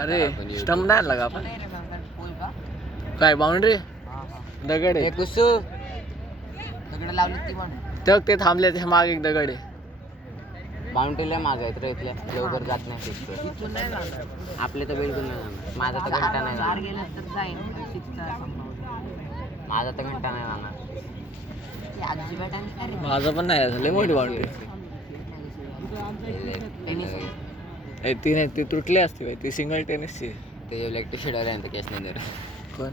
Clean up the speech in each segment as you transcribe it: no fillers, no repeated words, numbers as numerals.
अरे स्टंप नाही लगा आपण काय बाउंड्री दगड आहे कुसू दगड लावली ती तर ते थांबले ते माग एक दगड आहे बाउंड्रीला माग आहेत रे इथल्या लवकर जात नाही आपले तर बिलकुल नाही जाणार माझा तर घंटा नाही जाणार माझा तर घंटा नाही जाणार माझं पण नाही झालं मोठी बाउंड्री ती नाही ती तुटली असते बाई ती सिंगल टेनिसची ते इलेक्ट्रिक शेडवर आहे कॅश नाही देणार कोण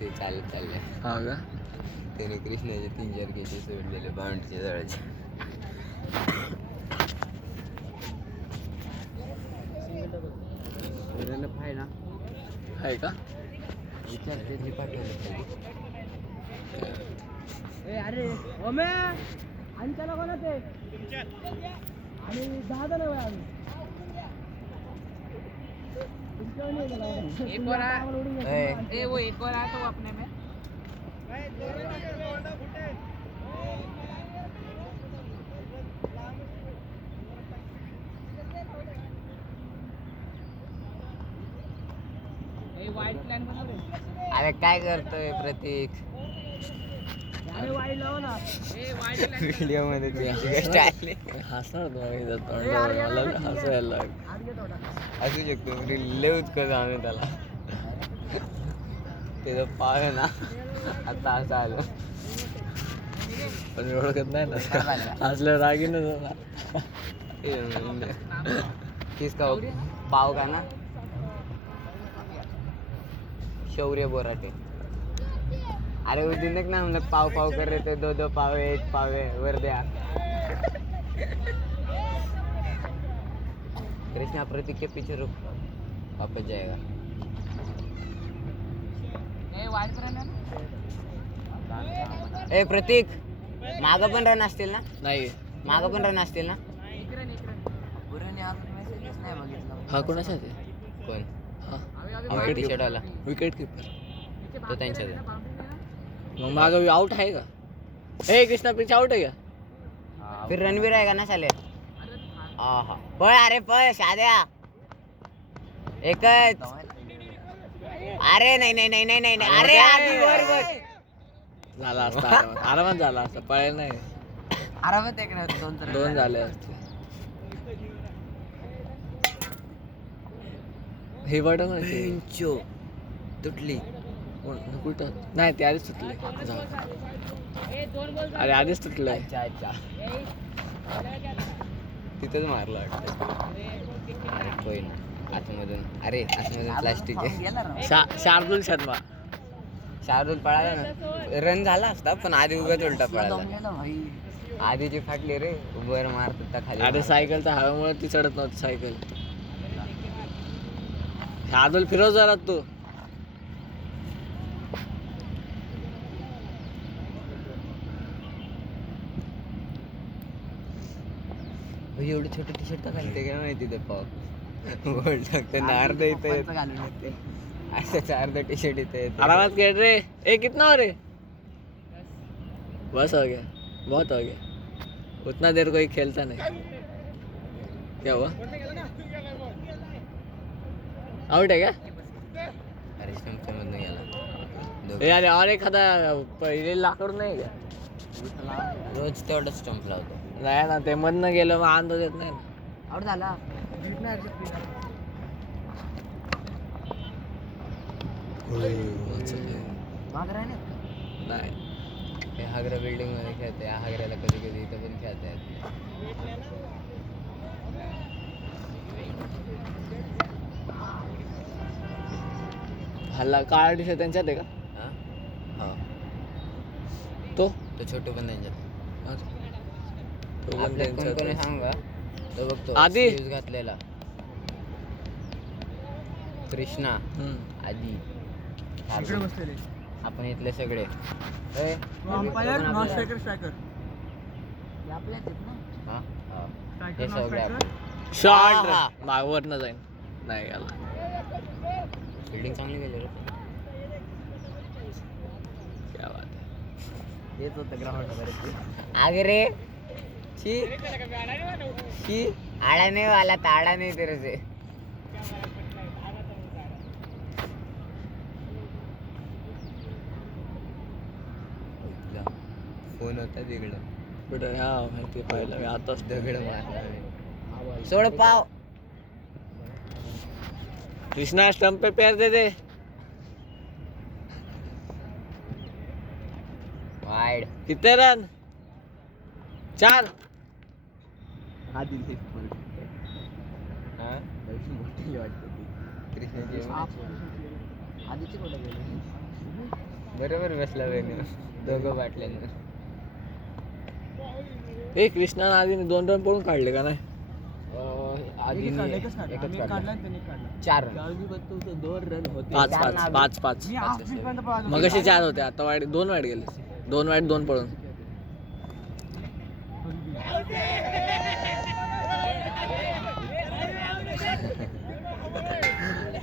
ते चाललंय हा का त्याने कृष्णाचे 3-4 केसेस सोडलेले बाउंड्रीच्या जवळचे आहे का अरे आणि त्याला कोणा ते आणि 10 जण आहे आम्ही एक और वो एक और आया तो अपने में वाइट प्लान बना रे अरे काय करतोय प्रतीक अरे वाइट लाव ना ए वाइट प्लान व्हिडिओ मध्ये तुझी गोष्ट आली हसणार मला हसायला असू शकतो लय उत्कट आम्ही त्याला त्याचं पाव आहे ना आता असं आलं पण ओळखत नाही ना हसल्यावर रागीनच किसका पाव का ना शौर्य बोराटे अरे उस दिन ना हम लोग पाव पाव कर रहे थे 2 पाव है 1 पाव है वर द्या कृष्णा प्रतीक के पीछे रुक वापस जाएगा ए वाइट प्लान है ए प्रतीक मागं पण रन असतील ना नाही मागं पण रन असतील ना हा कोणाचा आहे कोण हा व्हाईट टी शर्ट वाला विकेट किपर तो त्यांच्यात मग माग आउट आहे का ए कृष्णा पिच आउट आहे का फिर रणवीर आहे का ना साले आहा पळ अरे पळ शाद्या एकच अरे नाही नाही नाही नाही नाही नाही. अरे आधी वर वर झाला असता आरामात झाला असता पळेल नाही आरामात एक ना 2 झाले असते हे बटन चो तुटली कुठं नाही ते आधीच तुटले अरे आधीच तुटलंय अच्छा अच्छा तिथंच मारलं वाटतं अरे होईल आतमधून अरे आतमधून प्लास्टिक आहे शार्दुल शर्मा शार्दूल पळाला ना रन झाला असता पण आधी उगाच उलटा पळाला आधीची फाटली रे वर मारत होता खाली अरे सायकलच्या हवेमुळे ती चढत नव्हती सायकल शार्दुल फिरव जरा तू एवढं छोटं टी शर्ट घालते काय माहिती ते पाव गोल्ड टाकते अर्ध इथं असंच अर्ध टी शर्ट इथे आरामात खेल रे ए कितना हो रे बस हो गया बहुत हो गया उतना देर कोई खेलता नहीं क्या हुआ आउट है क्या अरे स्टंपच्या मधनं गेला यार और एखादा पहिले लाकूड नाही का रोज तेवढं स्टंप लावतो नाही ना ते मधनं गेलं मग अंदाज येत नाही ना आउट झाला माग राहिले नाही हे हागरा बिल्डिंग मध्ये खेळते या हागऱ्याला कधी कधी इथं पण खेळता येत हल्ला काळा टी शर्ट त्यांच्यात आहे का हा तो तो छोटू पण त्यांच्यात तो पण आपल्या कोण त्यांच्यात कोणी आहे. सांगा तो बघतो आधी? shoes घातलेला कृष्णा आधी बसलेले आपण इथले सगळे ए, अंपायर बघू ना नॉन आपल्याला. स्ट्रायकर आपल्या हा? हा. हे सगळे आपण शॉर्ट हा. मागवरनं जाईन नाही आला बिल्डिंग चांगली गेली रे क्या बात है येत होतं ग्राउंड आगे रे छी छी आड़ा नहीं वाला ताड़ा नहीं तेरे से फोन होता तिकडं कुठं हा माहिती पाहिलं मी आताच दगड मारला सोड पाव कृष्णा स्टंप पे पैर दे दे वाईड कितने रन 4 हा दिली हा मोठी वाटते कृष्णाची आधीचे कुठे गेले बरोबर बसला बहिणी दोघं बाटल्यानं ए कृष्णा आधीने 2 रन पळून काढले का नाही आधी एकच काढला त्यांनी काढला 4 रन 2 रन होते 5 मी half speed पर्यंत पळालो. मगाशी 4 होते आता वाईट 2 वाईट गेले 2 वाईट 2 पळून